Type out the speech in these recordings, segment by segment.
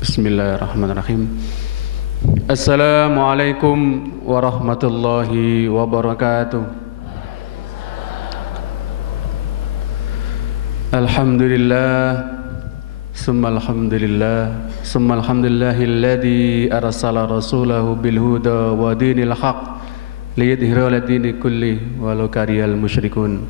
Bismillahirrahmanirrahim. Assalamualaikum warahmatullahi wabarakatuh. Alhamdulillah, summa alhamdulillahilladzi arsala rasulahu bil huda wa dinil haq liyudhhirahu 'ala dini kulli walau karihal musyrikun.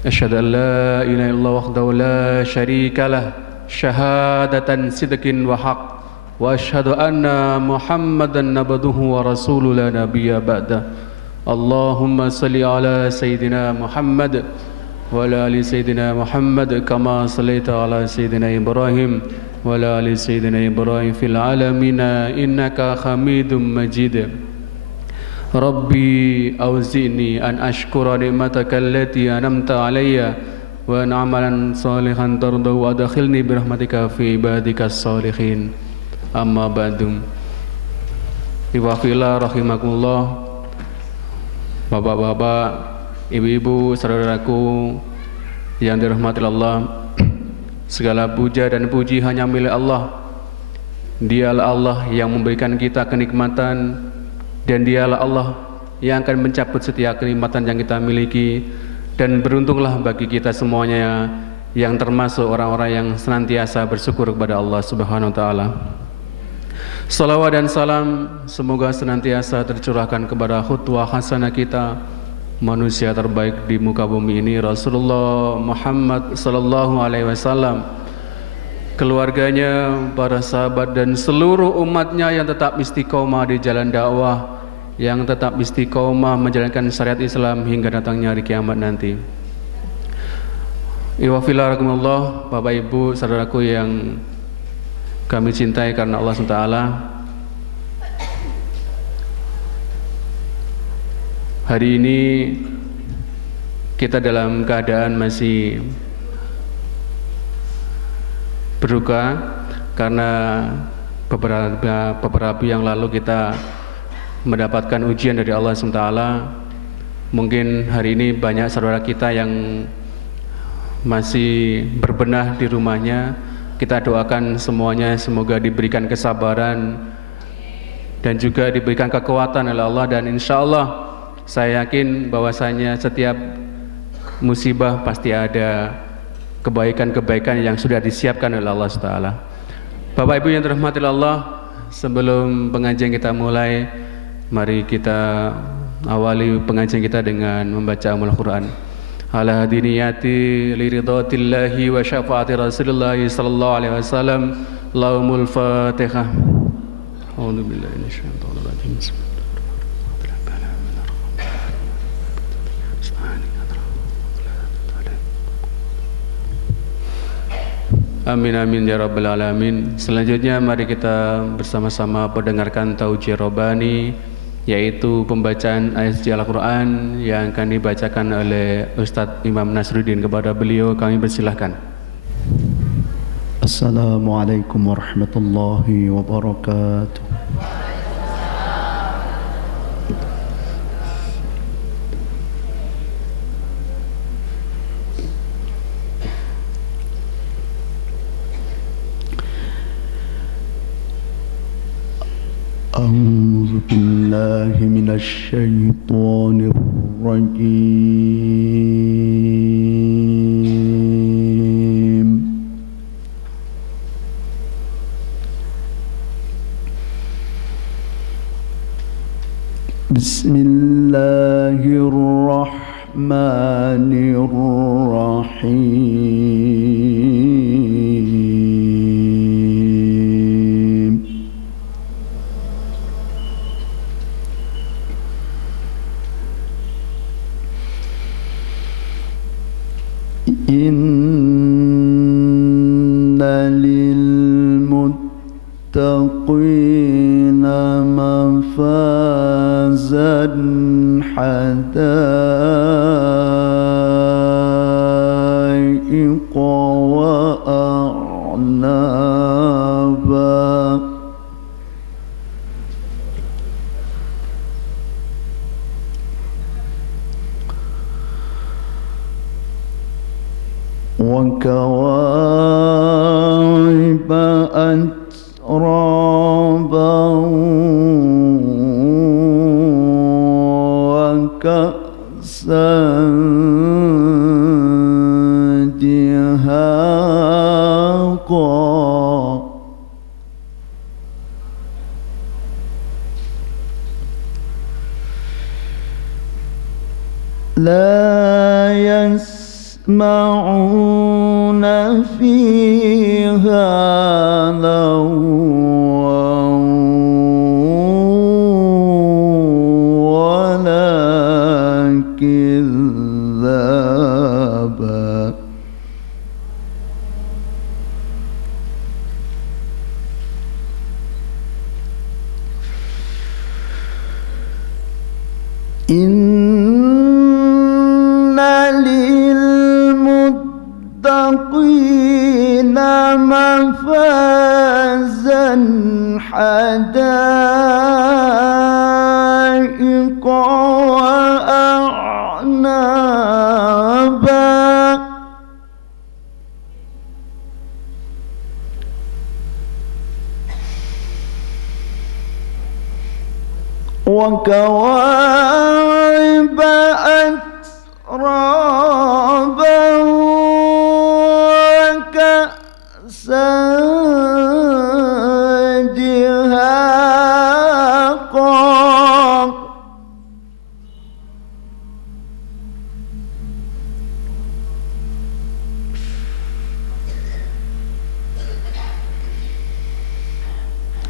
Asyhadu an la ilaha illallah wahdahu la syarika lah syahadatan sidqin wa haq wa asyhadu anna Muhammadan abduhu wa rasuluhu la nabiyya ba'da. Allahumma salli ala sayyidina Muhammad wa ala ali sayyidina Muhammad kama sallaita ala sayyidina Ibrahim wa ala ali sayyidina Ibrahim fil alamin innaka Hamidum Majid. Rabbi auzi'ni an ashkura ni'mataka allati an'amta alayya wa an amalan salihan tardahu wa adkhilni birahmatika fi ibadikas salihin. Amma ba'du. Iwafillah rahimakumullah, bapak-bapak, ibu-ibu, saudaraku yang dirahmati Allah, segala puja dan puji hanya milik Allah. Dialah Allah yang memberikan kita kenikmatan, dan dialah Allah yang akan mencabut setiap kenikmatan yang kita miliki. Dan beruntunglah bagi kita semuanya yang termasuk orang-orang yang senantiasa bersyukur kepada Allah Subhanahu wa taala. Salawat dan salam semoga senantiasa tercurahkan kepada khutwah hasanah kita, manusia terbaik di muka bumi ini, Rasulullah Muhammad sallallahu alaihi wasallam, keluarganya, para sahabat dan seluruh umatnya yang tetap istiqomah di jalan dakwah, yang tetap istiqomah menjalankan syariat Islam hingga datangnya hari kiamat nanti. Iwafillah, Bapak Ibu, saudaraku yang kami cintai karena Allah SWT. Hari ini kita dalam keadaan masih berduka karena beberapa yang lalu kita mendapatkan ujian dari Allah SWT. Mungkin hari ini banyak saudara kita yang masih berbenah di rumahnya. Kita doakan semuanya semoga diberikan kesabaran dan juga diberikan kekuatan oleh Allah. Dan insya Allah saya yakin bahwasanya setiap musibah pasti ada kebaikan-kebaikan yang sudah disiapkan oleh Allah SWT. Bapak Ibu yang dirahmati Allah, sebelum pengajian kita mulai, mari kita awali pengajian kita dengan membaca Al-Quran. Ala hadiniyati liridatillahi wa syafaati Rasulullah sallallahu alaihi wasallam. Lahumul Fatihah. A'udzu billahi minasyaitonir rajim. Amin amin ya rabbal alamin. Selanjutnya mari kita bersama-sama mendengarkan Taujiah Robani, yaitu pembacaan ayat suci Al-Quran yang akan dibacakan oleh Ustadz Imam Nasruddin. Kepada beliau kami persilahkan. Assalamualaikum warahmatullahi wabarakatuh. أعوذ بالله من الشيطان الرجيم. بسم الله الرحمن الرحيم. Inna lil muttaqina mafazan hadaiqa wa a'naba. وكواعب أترابا شرابا وكأسا دهاقا لا يسمعون فيها لغوا ولا كذابا إن للمتقين مفازا حدائق وأعنابا وكواعب أترابا وكأسا دهاقا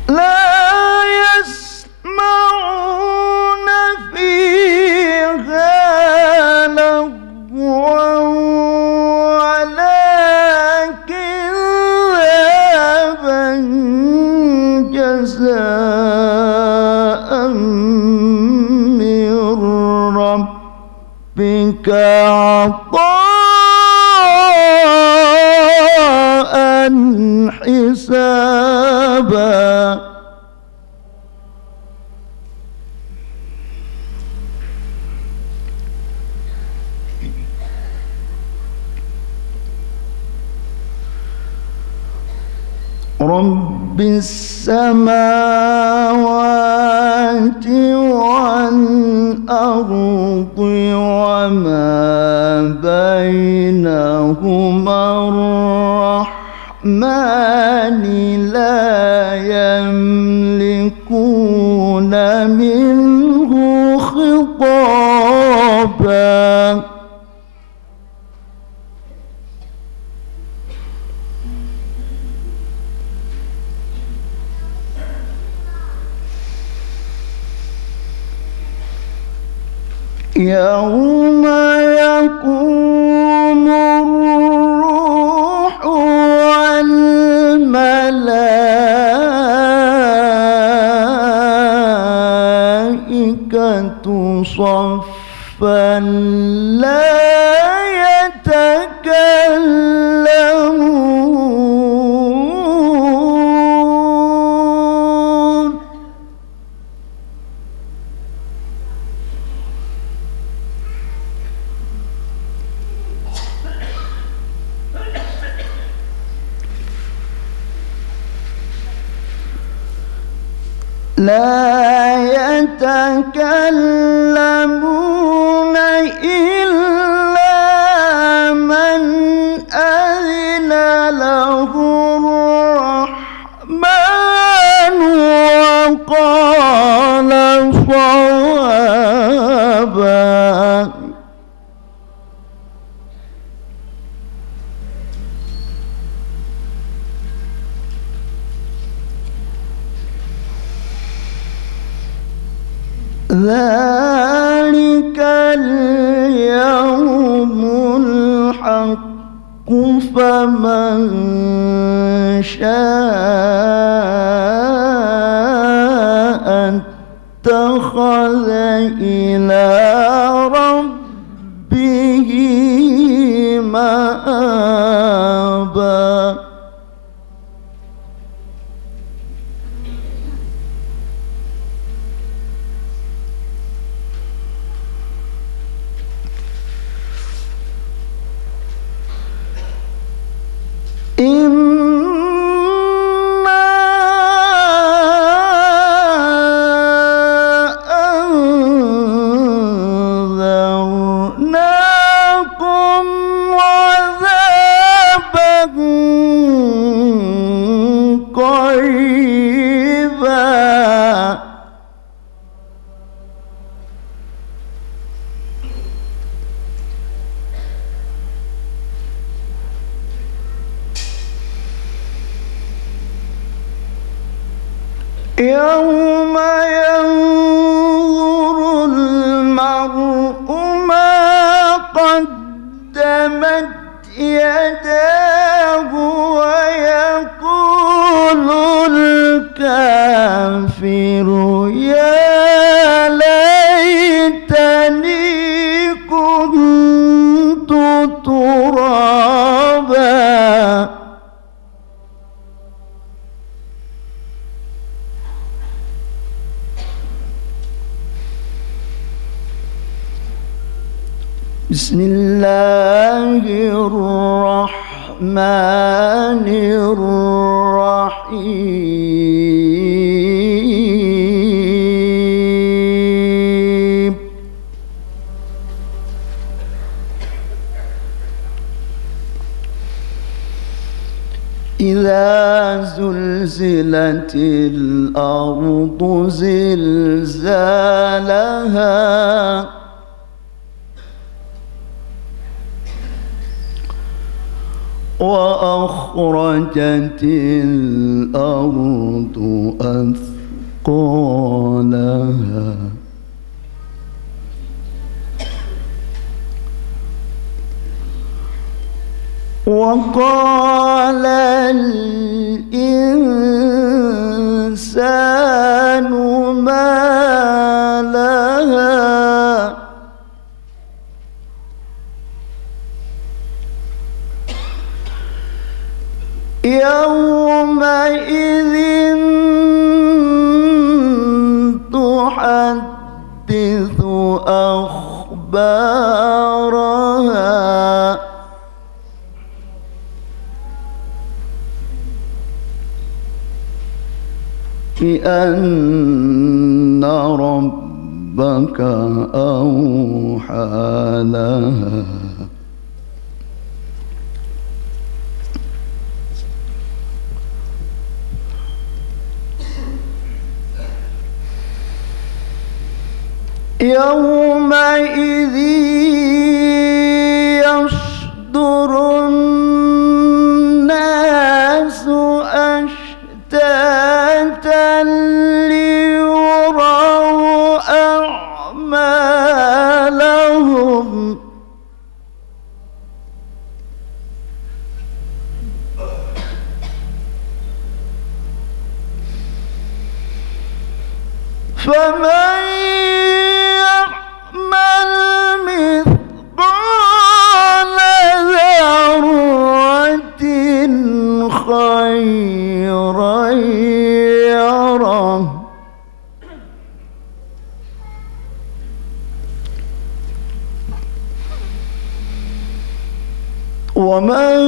لا يسمعون فيها لغوا ولا كذابا جزاء من ربك عطاء حسابا رب السماوات والأرض وما بينهما الرحمن لا يملكون منه خطابا يوم يقوم الروح والملائكة صفا لا يتكلمون لا يتكلمون إلا من أذن له الرحمن وقال صوابا ذلك اليوم الحق فمن شاء اتخذ إلى ربه مآبا إنا غيبا يوم ينظر المرء ما قدمت يداه ويقول الكافر يا ليتني كنت ترابا بسم الله الرحمن الرحيم إذا زلزلت الأرض زلزالها وأخرجت الأرض أثقالها وقال الإنسان ما لها يومئذ تحدث أخبارها بأن ربك أوحى لها يومئذ يصدر الناس أشتاتا ليروا أعمالهم فمن يعمل مثقال ذرة خيرا يره ومن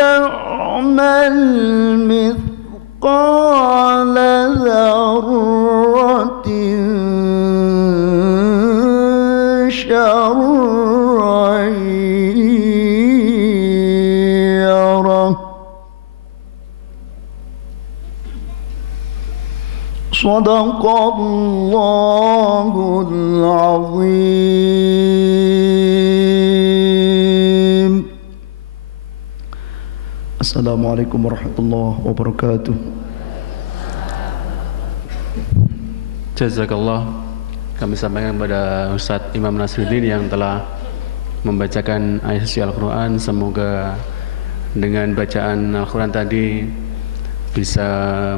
يعمل مثقال ذرة شرا يره صدق الله العظيم. Assalamualaikum warahmatullahi wabarakatuh. Jazakallah. Kami sampaikan kepada Ustadz Imam Nasruddin yang telah membacakan ayat suci Al-Quran. Semoga dengan bacaan Al-Quran tadi bisa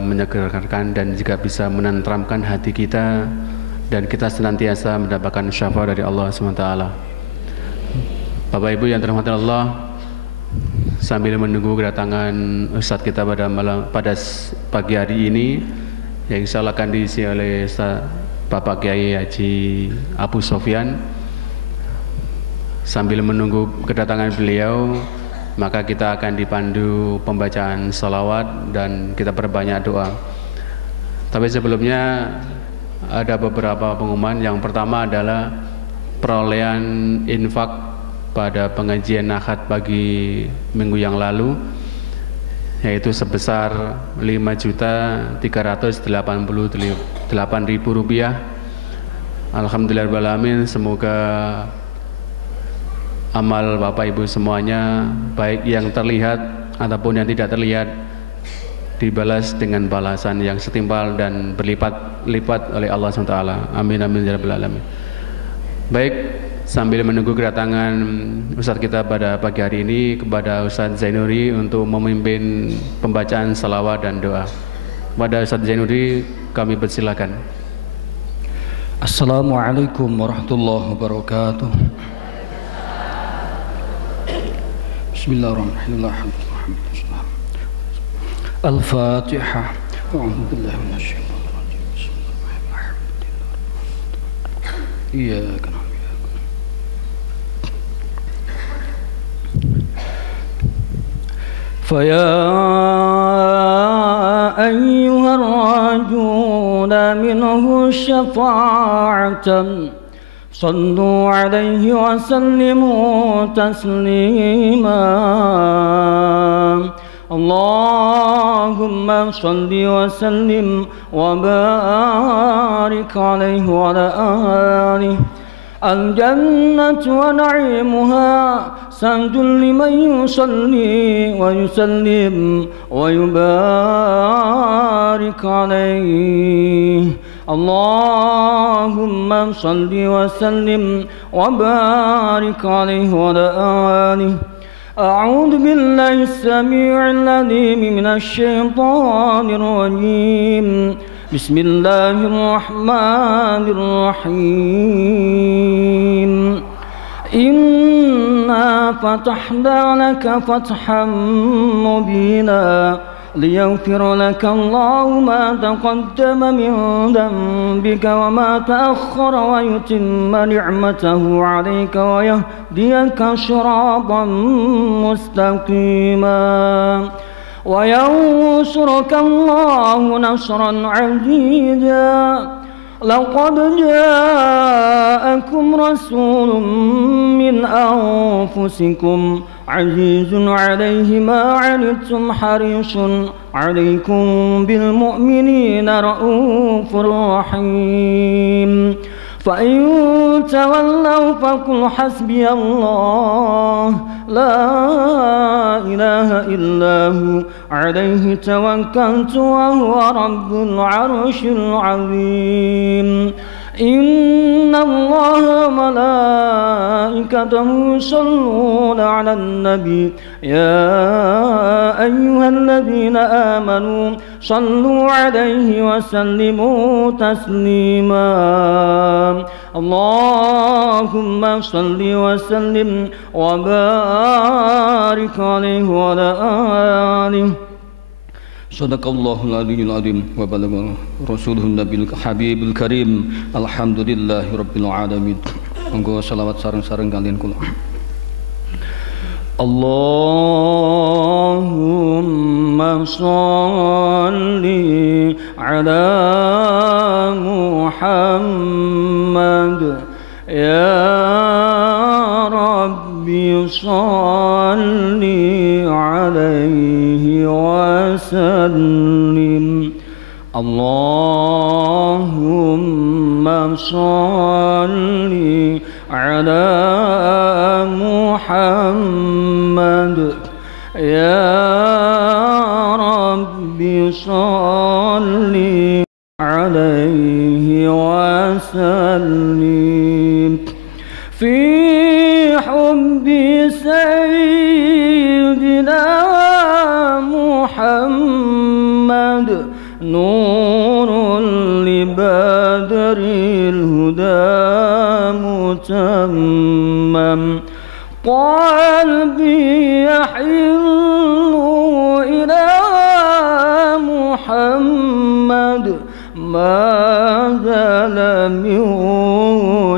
menyegarkan dan juga bisa menenteramkan hati kita, dan kita senantiasa mendapatkan syafaat dari Allah SWT. Bapak Ibu yang dirahmati Allah, sambil menunggu kedatangan Ustadz kita pada pagi hari ini, yang insya Allah akan diisi oleh Bapak Kiai Haji Abu Sofyan. Sambil menunggu kedatangan beliau, maka kita akan dipandu pembacaan salawat dan kita perbanyak doa. Tapi sebelumnya ada beberapa pengumuman. Yang pertama adalah perolehan infak pada pengajian Ahad pagi minggu yang lalu. yaitu sebesar Rp5.388.000. Alhamdulillahirrahmanirrahim. Semoga amal Bapak Ibu semuanya, baik yang terlihat ataupun yang tidak terlihat, dibalas dengan balasan yang setimpal dan berlipat-lipat oleh Allah SWT. Amin amin ya rabbal alamin. Baik, sambil menunggu kedatangan Ustadz kita pada pagi hari ini, kepada Ustadz Zainuri untuk memimpin pembacaan salawat dan doa. Kepada Ustadz Zainuri kami persilakan. Assalamualaikum warahmatullahi wabarakatuh. Bismillahirrahmanirrahim. Al-Fatihah. A'udzu billahi minasyaitonir rajim. Bismillahirrahmanirrahim. Iyyaka na'budu wa iyyaka nasta'in. Faya ayyuhar rajuna minhu syafa'atan صلوا عليه وسلموا تسليما اللهم صل وسلم وبارك عليه وعلى آله الجنة ونعيمها سند لمن يصلي ويسلم ويبارك عليه اللهم صل وسلم وبارك عليه وعلى آله أعوذ بالله السميع العليم من الشيطان الرجيم بسم الله الرحمن الرحيم إنا فتحنا لك فتحا مبينا ليغفر لك الله ما تقدم من ذنبك وما تأخر ويتم نعمته عليك ويهديك صراطا مستقيما وينصرك الله نصرا عزيزا لقد جاءكم رسول من أنفسكم عزيز عليه ما عنتم حريص عليكم بالمؤمنين رؤوف رحيم فإن تولوا فقل حسبي الله لا إله إلا هو عليه توكلت وهو رب العرش العظيم إن الله وملائكته يصلون على النبي يا أيها الذين آمنوا صلوا عليه وسلموا تسليما اللهم صل وسلم وبارك عليه وعلى آله Sadaqallahul aliyyil azim wa balagha rasuluhun nabil habibul karim alhamdulillahi rabbil alamin. Monggo selawat sareng-sareng kalian kula. Allahumma shalli ala Muhammad ya Rabbi shalli alaihi wasallim Allahumma shalli ala Muhammad ya Rabbi shalli alaihi wasallim fi hubbi sayyidina Muhammad nurul libadril huda mutammam qalbi yahillu ila Muhammad ma zala min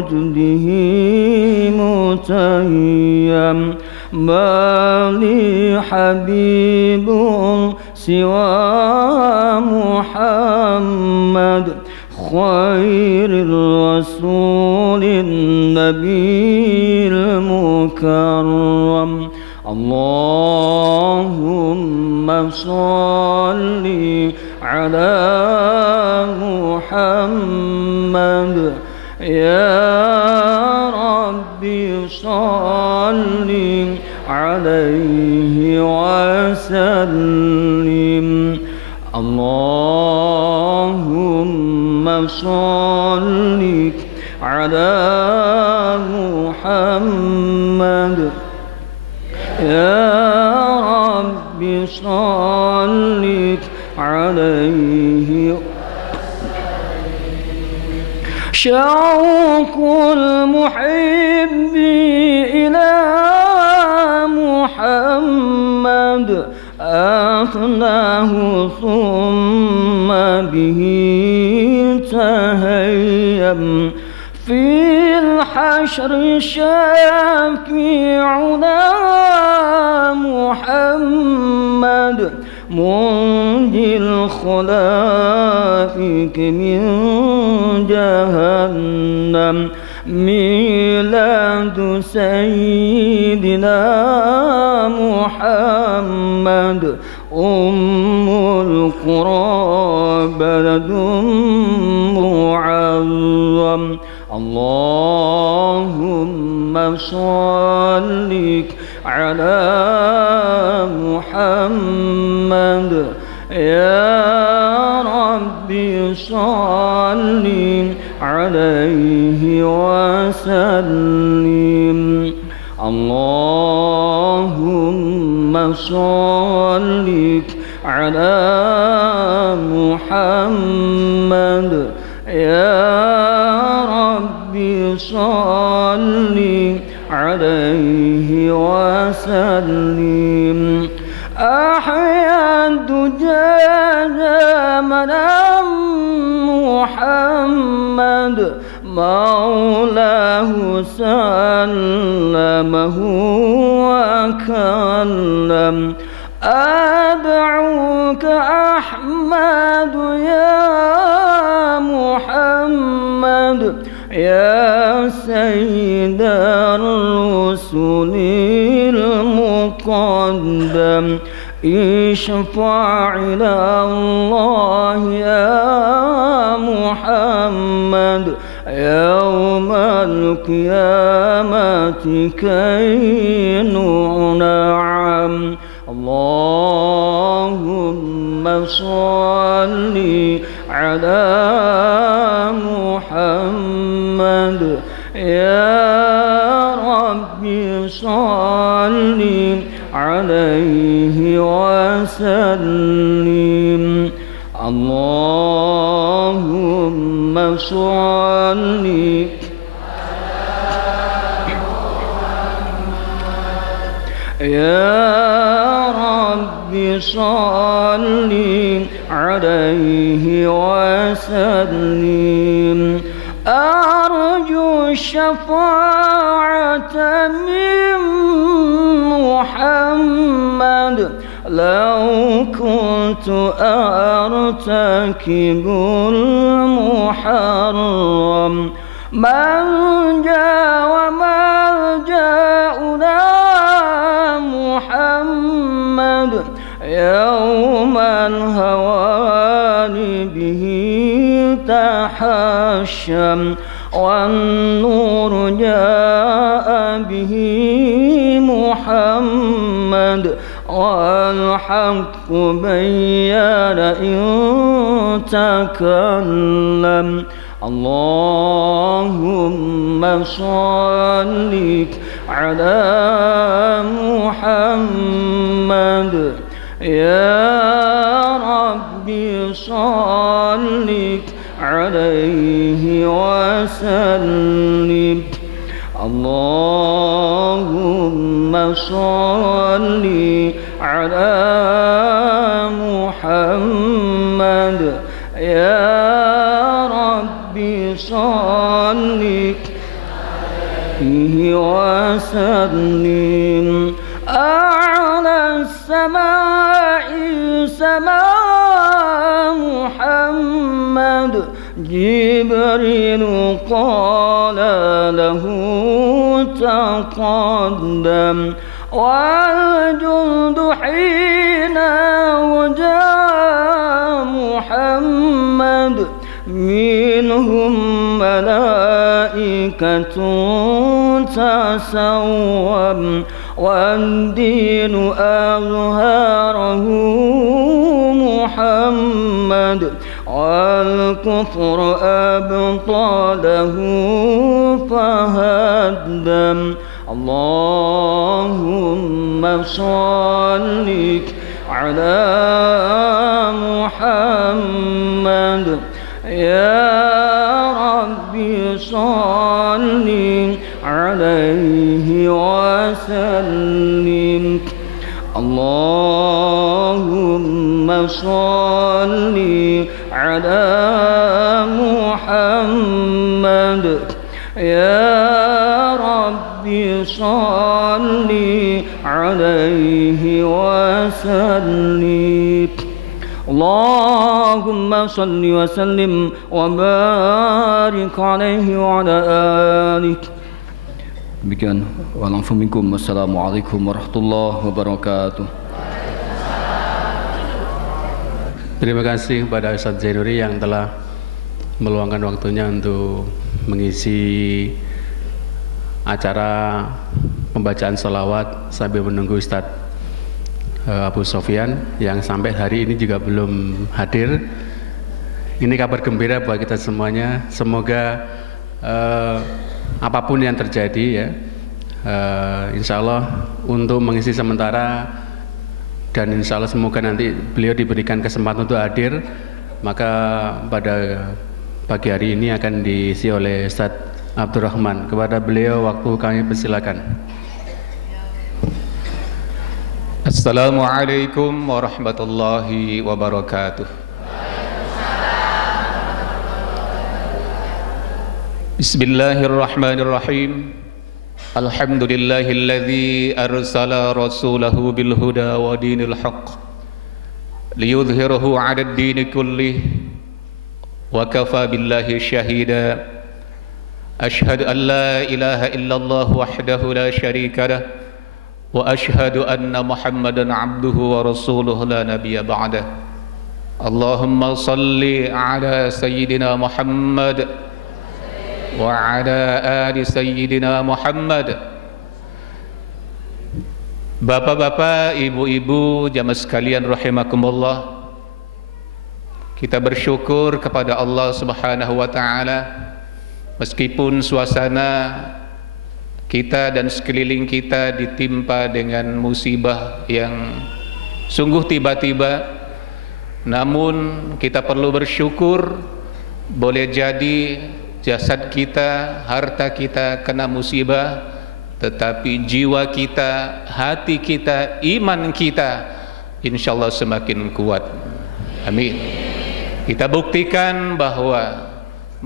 wujdihi mutayyam ma li habibun siwa Muhammad khairil rasulin nabil mukarram Allahumma صل على محمد يا ربي صل عليه وسلم اللهم صل على محمد يا ربي صل عليه شوق المحب إلى محمد أفناه ثم به تهيم في الحشر شافعنا محمد منجي الخلائق من جهنم ميلاد سيدنا محمد أم القرى بلد معظم اللهم صل على محمد يا ربي صل عليه وسلم اللهم صل على محمد يا ربي صل عليه وسلم أحيا الدجى زمنا محمد مولاه سلمه وكلم أدعوك أحمد يا محمد يا سيد الرسل المقدم اشفع إلى الله يا محمد يوم القيامة كي ننعم اللهم صل على محمد يا ربي صل عليه وسلم اللهم صل يا ربي صل عليه وسلم أرجو الشفاعة من محمد لو كنت أرتكب المحرم من جاء وملجأنا محمد يوم الهوان به تحشم والنور جاء به محمد والحق بين إن تكلم اللهم صل على محمد يا ربي صل عليه وسلم اللهم صل على محمد يا ربي صل عليه وسلم أعلى السماء سماء محمد جبريل قال له تقدم والجند حين محمد منهم ملائكة تسوم والدين أظهره محمد والكفر أبطاله فهدم اللهم صل على محمد يا ربي صل عليه وسلم اللهم صل على محمد يا ربي صل عليه وسلم اللهم صل وسلم وبارك عليه وعلى آله. Demikian, wassalamualaikum warahmatullahi wabarakatuh. Terima kasih kepada Ustadz Zainuri yang telah meluangkan waktunya untuk mengisi acara pembacaan sholawat sambil menunggu Ustadz Abu Sofyan yang sampai hari ini juga belum hadir. Ini kabar gembira buat kita semuanya. Semoga apapun yang terjadi ya, insya Allah untuk mengisi sementara, dan insya Allah semoga nanti beliau diberikan kesempatan untuk hadir, maka pada pagi hari ini akan diisi oleh Ustadz Abdurrahman. Kepada beliau waktu kami persilakan. Assalamualaikum warahmatullahi wabarakatuh. Bismillahirrahmanirrahim. Alhamdulillahilladzi arsala rasulahu bil huda wa dinil haqq liyudhhirahu 'alad dini kullih wa kafa billahi shahida. Ashhadu an la ilaha illallah wahdahu la syarika lah wa ashhadu anna Muhammadan abduhu wa rasuluhu la nabiyya ba'dah. Allahumma salli ala sayyidina Muhammad wa ala ali sayyidina Muhammad. Bapak-bapak, ibu-ibu, jamaah sekalian rahimakumullah, kita bersyukur kepada Allah Subhanahu wa taala meskipun suasana kita dan sekeliling kita ditimpa dengan musibah yang sungguh tiba-tiba, namun kita perlu bersyukur. Boleh jadi jasad kita, harta kita kena musibah, tetapi jiwa kita, hati kita, iman kita insyaallah semakin kuat. Amin. Kita buktikan bahwa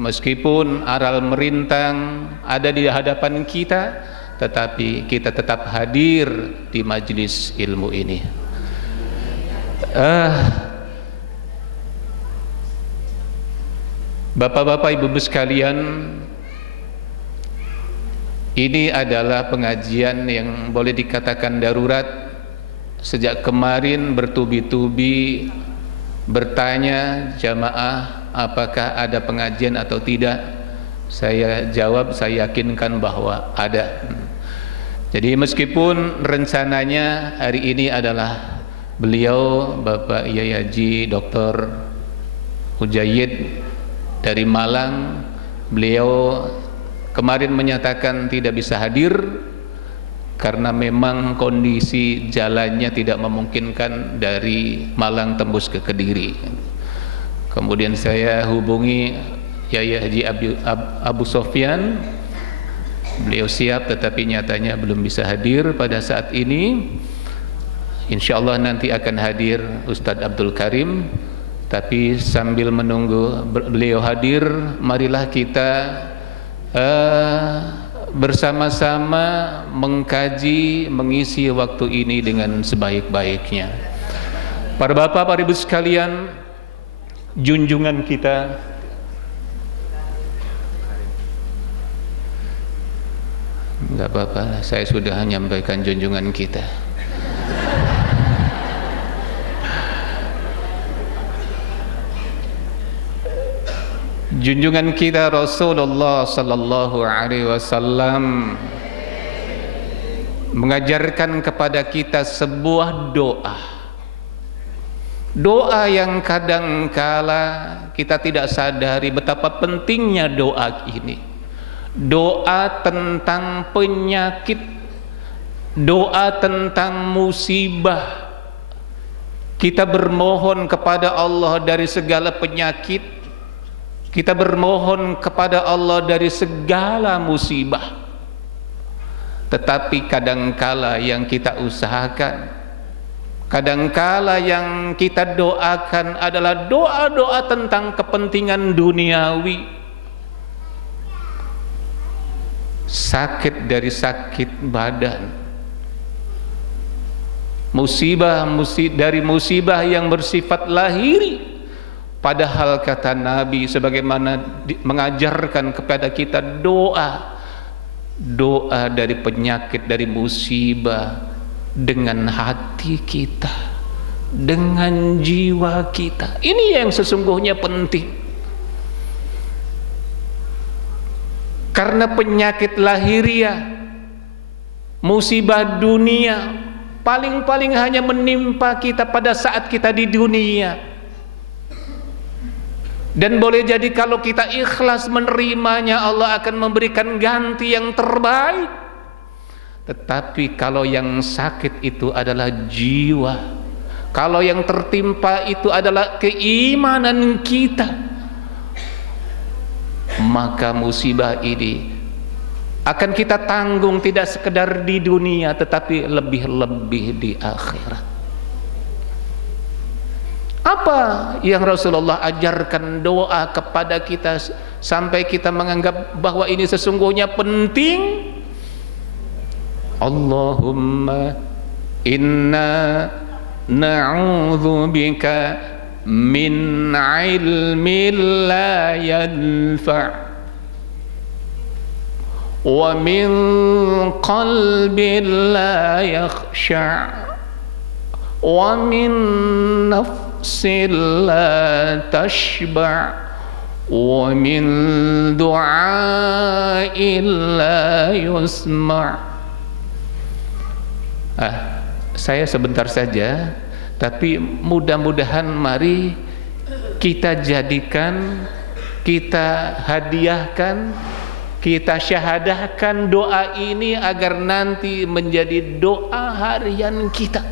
meskipun aral merintang ada di hadapan kita, tetapi kita tetap hadir di majelis ilmu ini. Bapak-bapak, ibu-ibu sekalian, ini adalah pengajian yang boleh dikatakan darurat. Sejak kemarin bertubi-tubi bertanya jamaah apakah ada pengajian atau tidak. Saya jawab, saya yakinkan bahwa ada. Jadi meskipun rencananya hari ini adalah beliau Bapak Yai Haji Dr. Mujahid dari Malang, beliau kemarin menyatakan tidak bisa hadir karena memang kondisi jalannya tidak memungkinkan dari Malang tembus ke Kediri. Kemudian saya hubungi Yai Haji Abu Sofyan, beliau siap tetapi nyatanya belum bisa hadir pada saat ini. Insya Allah nanti akan hadir Ustadz Abdul Karim. Tapi sambil menunggu beliau hadir, marilah kita bersama-sama mengkaji, mengisi waktu ini dengan sebaik-baiknya. Para bapak, para ibu sekalian, junjungan kita enggak apa-apa, saya sudah menyampaikan junjungan kita. Junjungan kita Rasulullah sallallahu alaihi wasallam mengajarkan kepada kita sebuah doa. Doa yang kadangkala kita tidak sadari betapa pentingnya doa ini. Doa tentang penyakit, doa tentang musibah. Kita bermohon kepada Allah dari segala penyakit, kita bermohon kepada Allah dari segala musibah. Tetapi kadangkala yang kita usahakan, kadangkala yang kita doakan adalah doa-doa tentang kepentingan duniawi. Sakit dari sakit badan, musibah dari musibah yang bersifat lahiri, padahal kata Nabi sebagaimana mengajarkan kepada kita doa dari penyakit, dari musibah dengan hati kita, dengan jiwa kita. Ini yang sesungguhnya penting. Karena penyakit lahiriah, musibah dunia paling-paling hanya menimpa kita pada saat kita di dunia. Dan boleh jadi kalau kita ikhlas menerimanya, Allah akan memberikan ganti yang terbaik. Tetapi kalau yang sakit itu adalah jiwa, kalau yang tertimpa itu adalah keimanan kita, maka musibah ini akan kita tanggung tidak sekedar di dunia, tetapi lebih-lebih di akhirat. Apa yang Rasulullah ajarkan doa kepada kita sampai kita menganggap bahwa ini sesungguhnya penting? Allahumma inna na'udzubika min ilmin la yanfa' wa min qalbin la yakhsha' wa min nafsin la tashba' wa min du'ain la yusma'. Saya sebentar saja, tapi mudah-mudahan mari kita jadikan, kita hadiahkan, kita syahadahkan doa ini agar nanti menjadi doa harian kita.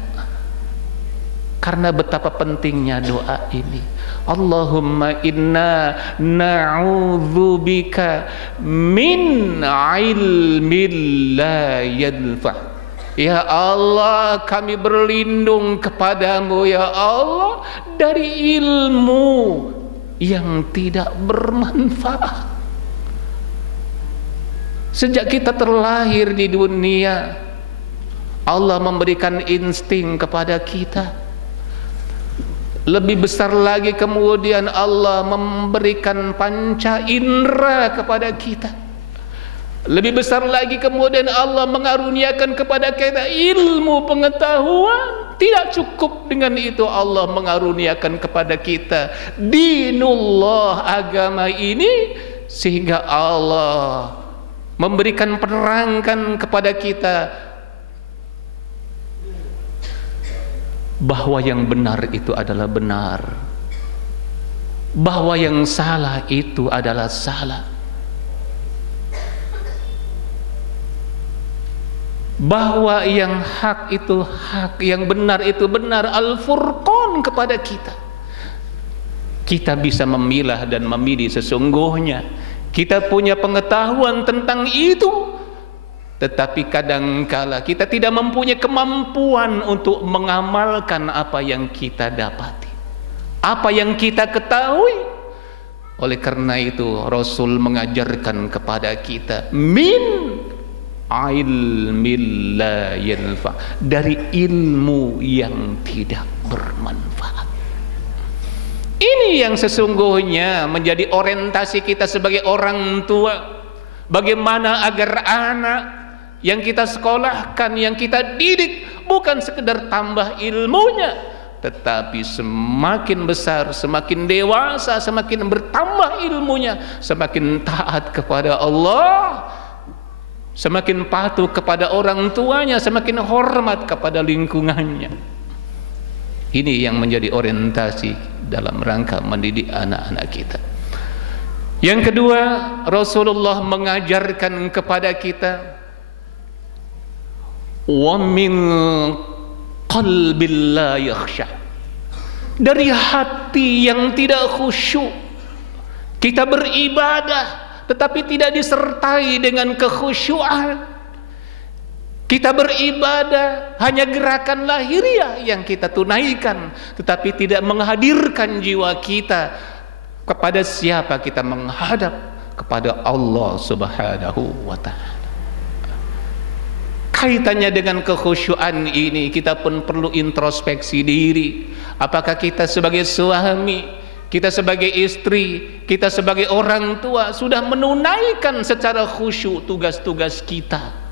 Karena betapa pentingnya doa ini. Allahumma inna na'udzubika min ilmin la yanfa'. Ya Allah, kami berlindung kepadamu ya Allah dari ilmu yang tidak bermanfaat. Sejak kita terlahir di dunia, Allah memberikan insting kepada kita. Lebih besar lagi kemudian Allah memberikan panca indera kepada kita. Lebih besar lagi kemudian Allah mengaruniakan kepada kita ilmu pengetahuan. Tidak cukup dengan itu, Allah mengaruniakan kepada kita dinullah, agama ini, sehingga Allah memberikan penerangkan kepada kita bahwa yang benar itu adalah benar, bahwa yang salah itu adalah salah, bahwa yang hak itu hak, yang benar itu benar. Al-Furqan kepada kita. Kita bisa memilah dan memilih sesungguhnya. Kita punya pengetahuan tentang itu, tetapi kadangkala kita tidak mempunyai kemampuan untuk mengamalkan apa yang kita dapati, apa yang kita ketahui. Oleh karena itu Rasul mengajarkan kepada kita min ilmin la yanfa', dari ilmu yang tidak bermanfaat. Ini yang sesungguhnya menjadi orientasi kita sebagai orang tua. Bagaimana agar anak yang kita sekolahkan, yang kita didik, bukan sekedar tambah ilmunya, tetapi semakin besar, semakin dewasa, semakin bertambah ilmunya, semakin taat kepada Allah, semakin patuh kepada orang tuanya, semakin hormat kepada lingkungannya. Ini yang menjadi orientasi dalam rangka mendidik anak-anak kita. Yang kedua, Rasulullah mengajarkan kepada kita, wa min qalbil la yakhsha, dari hati yang tidak khusyuk. Kita beribadah tetapi tidak disertai dengan kekhusyuan. Kita beribadah hanya gerakan lahiriah yang kita tunaikan, tetapi tidak menghadirkan jiwa kita kepada siapa kita menghadap, kepada Allah Subhanahu wa ta'ala. Kaitannya dengan kekhusyuan ini, kita pun perlu introspeksi diri. Apakah kita sebagai suami, kita sebagai istri, kita sebagai orang tua sudah menunaikan secara khusyuk tugas-tugas kita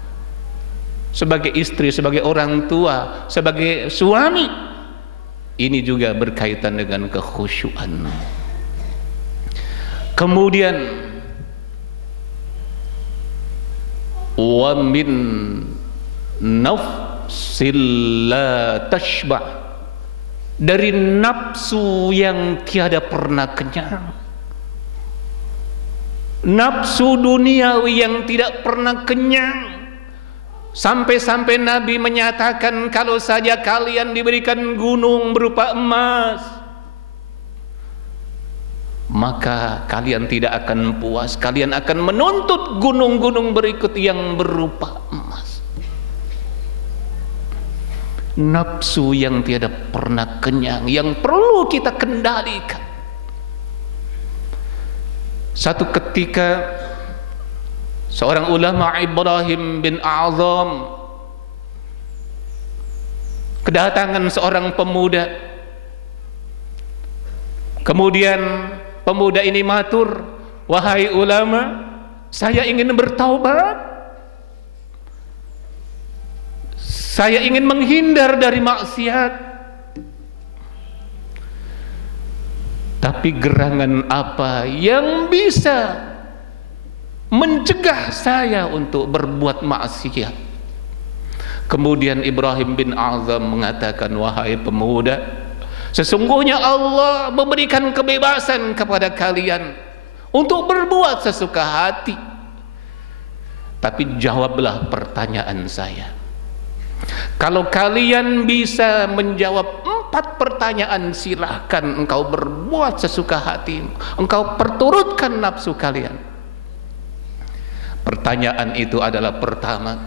sebagai istri, sebagai orang tua, sebagai suami? Ini juga berkaitan dengan kekhusyuan. Kemudian wa min nafsil la tashba', dari nafsu yang tiada pernah kenyang, nafsu duniawi yang tidak pernah kenyang. Sampai-sampai Nabi menyatakan, kalau saja kalian diberikan gunung berupa emas, maka kalian tidak akan puas, kalian akan menuntut gunung-gunung berikut yang berupa emas. Nafsu yang tiada pernah kenyang, yang perlu kita kendalikan. Satu ketika seorang ulama, Ibrahim bin A'zam, kedatangan seorang pemuda. Kemudian pemuda ini matur, wahai ulama, saya ingin bertaubat, saya ingin menghindar dari maksiat, tapi gerangan apa yang bisa mencegah saya untuk berbuat maksiat? Kemudian Ibrahim bin A'zam mengatakan, wahai pemuda, sesungguhnya Allah memberikan kebebasan kepada kalian untuk berbuat sesuka hati. Tapi jawablah pertanyaan saya. Kalau kalian bisa menjawab 4 pertanyaan, silahkan engkau berbuat sesuka hati, engkau perturutkan nafsu kalian. Pertanyaan itu adalah, pertama,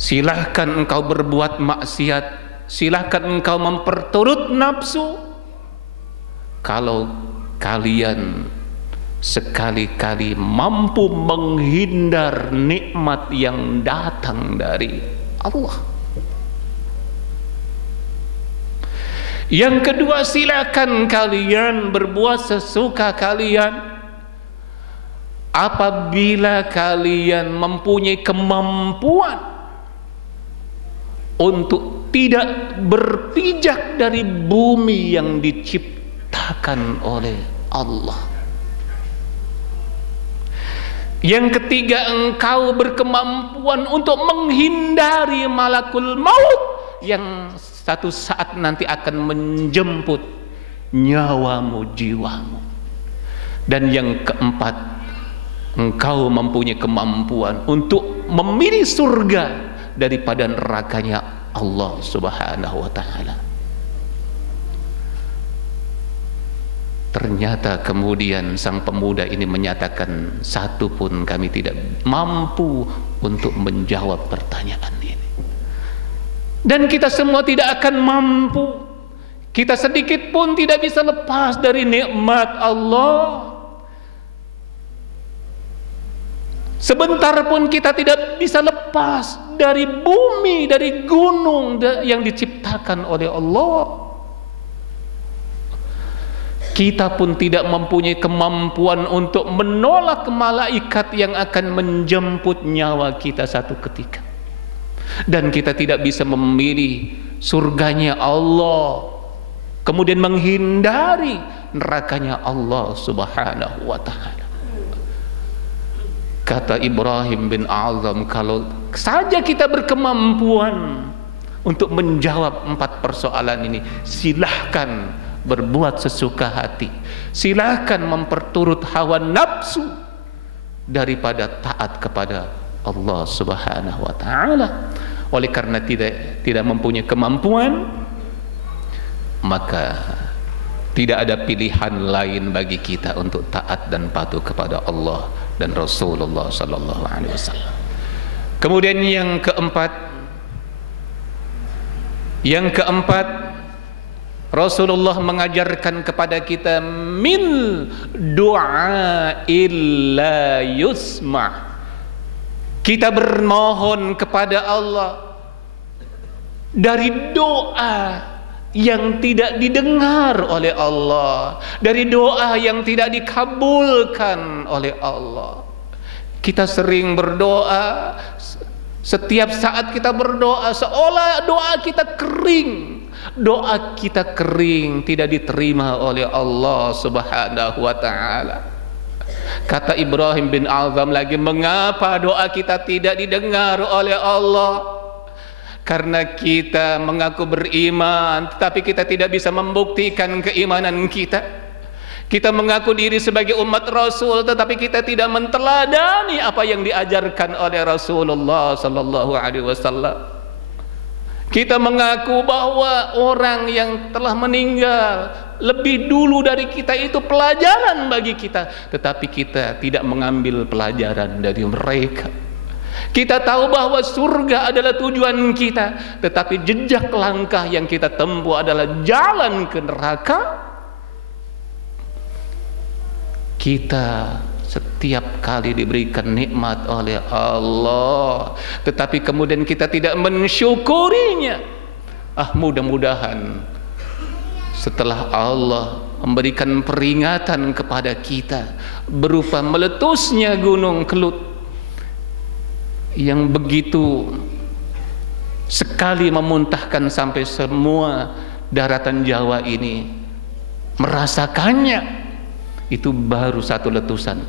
silahkan engkau berbuat maksiat, silahkan engkau memperturut nafsu, kalau kalian sekali-kali mampu menghindar nikmat yang datang dari Allah. Yang kedua, silakan kalian berbuat sesuka kalian apabila kalian mempunyai kemampuan untuk tidak berpijak dari bumi yang diciptakan oleh Allah. Yang ketiga, engkau berkemampuan untuk menghindari malakul maut yang satu saat nanti akan menjemput nyawamu, jiwamu. Dan yang keempat, engkau mempunyai kemampuan untuk memilih surga daripada nerakanya Allah Subhanahu wa ta'ala. Ternyata kemudian sang pemuda ini menyatakan, satu pun kami tidak mampu untuk menjawab pertanyaan ini. Dan kita semua tidak akan mampu. Kita sedikit pun tidak bisa lepas dari nikmat Allah. Sebentar pun kita tidak bisa lepas dari bumi, dari gunung yang diciptakan oleh Allah. Kita pun tidak mempunyai kemampuan untuk menolak malaikat yang akan menjemput nyawa kita satu ketika. Dan kita tidak bisa memilih surganya Allah kemudian menghindari nerakanya Allah Subhanahu wa ta'ala. Kata Ibrahim bin Azam, kalau saja kita berkemampuan untuk menjawab 4 persoalan ini, silahkan berbuat sesuka hati, silahkan memperturut hawa nafsu daripada taat kepada Allah Subhanahu wa ta'ala. Oleh karena tidak mempunyai kemampuan, maka tidak ada pilihan lain bagi kita untuk taat dan patuh kepada Allah dan Rasulullah sallallahu alaihi wasallam. Kemudian yang keempat, Rasulullah mengajarkan kepada kita min du'a illa yusma'. Kita bermohon kepada Allah dari doa yang tidak didengar oleh Allah, dari doa yang tidak dikabulkan oleh Allah. Kita sering berdoa, setiap saat kita berdoa seolah doa kita kering. Doa kita kering, tidak diterima oleh Allah Subhanahu wa ta'ala. Kata Ibrahim bin Azam lagi, mengapa doa kita tidak didengar oleh Allah? Karena kita mengaku beriman, tetapi kita tidak bisa membuktikan keimanan kita. Kita mengaku diri sebagai umat Rasul, tetapi kita tidak menteladani apa yang diajarkan oleh Rasulullah sallallahu alaihi wasallam. Kita mengaku bahwa orang yang telah meninggal lebih dulu dari kita itu pelajaran bagi kita, tetapi kita tidak mengambil pelajaran dari mereka. Kita tahu bahwa surga adalah tujuan kita, tetapi jejak langkah yang kita tempuh adalah jalan ke neraka. Kita setiap kali diberikan nikmat oleh Allah, tetapi kemudian kita tidak mensyukurinya. Mudah-mudahan setelah Allah memberikan peringatan kepada kita berupa meletusnya gunung Kelut yang begitu sekali memuntahkan sampai semua daratan Jawa ini merasakannya, itu baru satu letusan.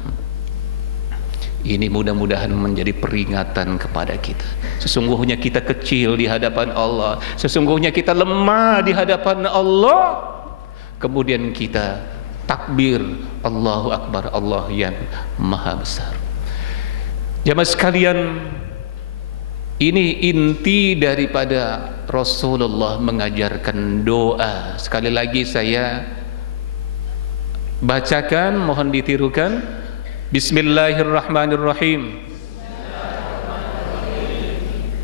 Ini mudah-mudahan menjadi peringatan kepada kita. Sesungguhnya kita kecil di hadapan Allah, sesungguhnya kita lemah di hadapan Allah. Kemudian kita takbir Allahu Akbar, Allah yang maha besar. Jamaah sekalian, ini inti daripada Rasulullah mengajarkan doa. Sekali lagi saya bacakan, mohon ditirukan. Bismillahirrahmanirrahim.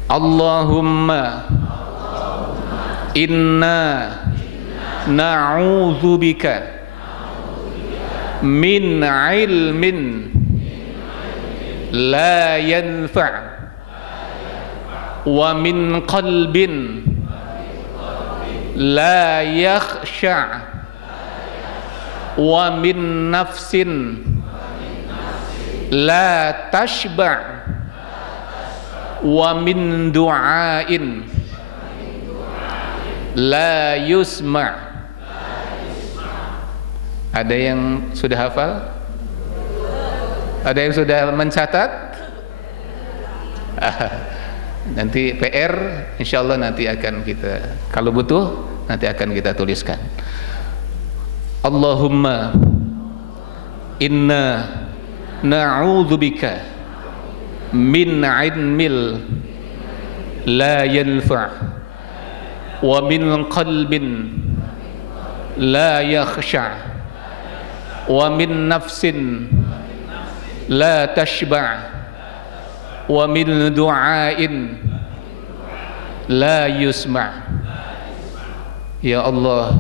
Allahumma inna na'udzubika min ilmin la yanfa' wa min qalbin la yakhsha' wa min nafsin la tashba' wa min du'ain la yusma'. Ada yang sudah hafal? Ada yang sudah mencatat? Nanti PR insyaallah nanti akan kita, kalau butuh nanti akan kita tuliskan. Allahumma inna na'udzubika min ilmil la yanfa' wa min qalbin la yakhsha' wa min nafsin la tashba' wa min du'ain la yusma'. Ya Allah,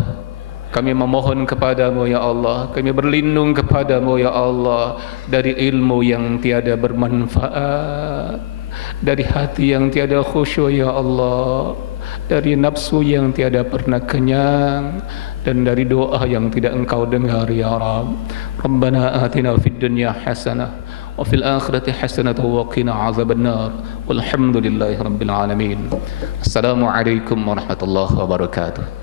kami memohon kepadamu ya Allah, kami berlindung kepadamu ya Allah dari ilmu yang tiada bermanfaat, dari hati yang tiada khusyuk ya Allah, dari nafsu yang tiada pernah kenyang, dan dari doa yang tidak Engkau dengar ya Rabb. Rabbana atina fid dunya hasanah wa fil akhirati hasanah wa qina azabannar. Walhamdulillahi rabbil alamin. Assalamualaikum warahmatullahi wabarakatuh.